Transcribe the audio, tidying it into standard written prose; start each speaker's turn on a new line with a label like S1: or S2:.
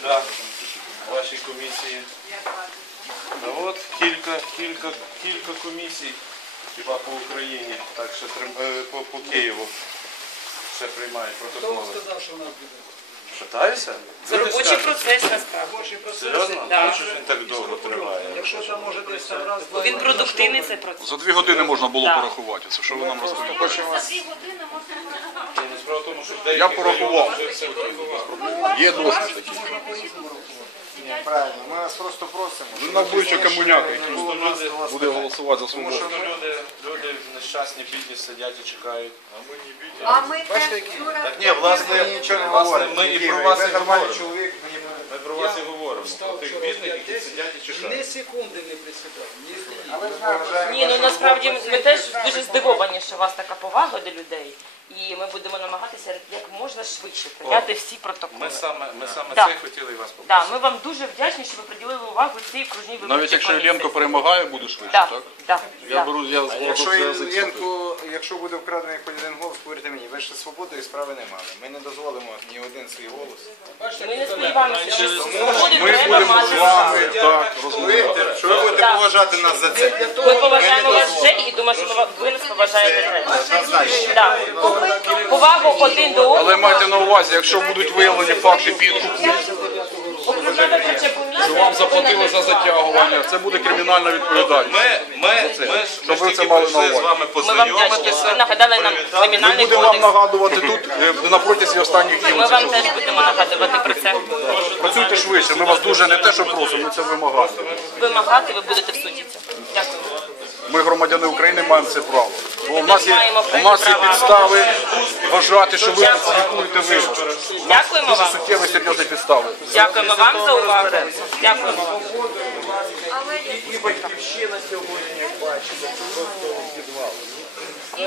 S1: Да, вашій комісії. Ну, от кілька комісій хіба по Україні, так що по Києву ще приймають протоколи.
S2: Хто сказав, що у нас буде?
S1: Питаюся?
S3: Це робочий процес насправді.
S2: Робочий процес.
S1: Серйозно?
S3: Да.
S1: Чому ж він так довго триває?
S2: Якщо там може десь там раз, два,
S3: Він продуктивний цей процес.
S4: За 2 години можна було
S3: Да.
S4: порахувати це. Що ви нам розповідаєте?
S5: За 2 години можна порахувати.
S1: Ні, справа в тому, що в деяких
S4: Я порахував.
S1: районах вже все порахували.
S4: Є дошки такі.
S2: можна по-різному рахувати.
S6: Правильно, ми вас просто просимо.
S4: Ви нам будете комуняка, який
S6: Було нас до вас
S4: буде голосувати за
S1: Тому що
S4: свободу.
S1: люди нещасні, бідні сидять і чекають.
S5: А ми теж вчора...
S1: Так ні, власне,
S6: Нічого не
S1: власне,
S6: говоримо.
S1: ми і
S6: Києві.
S1: про вас
S6: Ви
S1: і
S6: нормальний
S1: говоримо.
S6: чоловік, мені
S1: Ми про вас і говоримо. Про
S2: Став
S1: тих
S2: вчора
S1: бідних, які
S2: 5-10,
S1: сидять і
S2: ні
S1: чекають.
S2: секунди не присідав. Ні хвилини.
S6: Але ж ми вважаємо,
S3: Ні, ну
S6: що
S3: насправді
S6: робота
S3: ми теж дуже здивовані, що у вас така повага до людей. І ми будемо намагатися як можна швидше прийняти всі протоколи.
S1: Ми саме
S3: Да.
S1: це хотіли і вас
S3: Да,
S1: попросити.
S3: ми вам дуже вдячні, що ви приділили увагу цій окружній виборчій
S4: Навіть якщо
S3: комісії.
S4: Іллєнко перемагає, буде швидше,
S3: Да,
S4: так?
S3: да,
S4: Я
S3: да.
S4: беру, я
S6: Якщо
S4: за язик схопив.
S6: Іллєнко, якщо буде вкрадений хоч один голос, повірте мені, ви ще свободою справи не мали. Ми не дозволимо ні один свій голос.
S3: Ми не сподіваємося, що свободу
S4: Ми
S3: треба
S4: будемо
S3: мати.
S4: з вами так розмовляти.
S6: Повірте, що ви будете
S3: Так.
S6: поважати нас за це.
S3: Ми поважаємо вас вже і думаю, що ви нас поважаєте теж. Да. Повагу один до одного.
S4: Але майте на увазі, якщо будуть виявлені факти підкупу,
S3: Окружна виборча комісія.
S4: що вам заплатили за затягування, це буде кримінальна відповідальність.
S1: Ми
S4: Щоб ви
S1: ж
S4: це
S1: тільки
S4: мали на
S1: прийшли з
S4: увазі.
S1: вами
S3: Ми вам вдячні, що ви
S1: познайомитися.
S3: нагадали нам
S4: Ми
S3: кримінальний
S4: будемо вам
S3: кодекс.
S4: нагадувати тут на протязі останніх днів.
S3: Ми вам теж будемо нагадувати про це.
S4: Працюйте швидше, ми вас дуже не те, що просимо, ми це вимагаємо.
S3: Вимагати ви будете в суді це. Дякую.
S4: Ми, громадяни України, маємо це право. Бо у нас є
S3: Маємо
S4: підстави вважати, що ви фальсифікуєте вибори.
S3: Дякуємо
S4: Дуже
S3: вам.
S4: суттєві серйозні підстави.
S3: Дякуємо вам за увагу. Дякуємо вам.
S5: Але
S6: І батьківщина сьогодні, як бачите, просто підвал.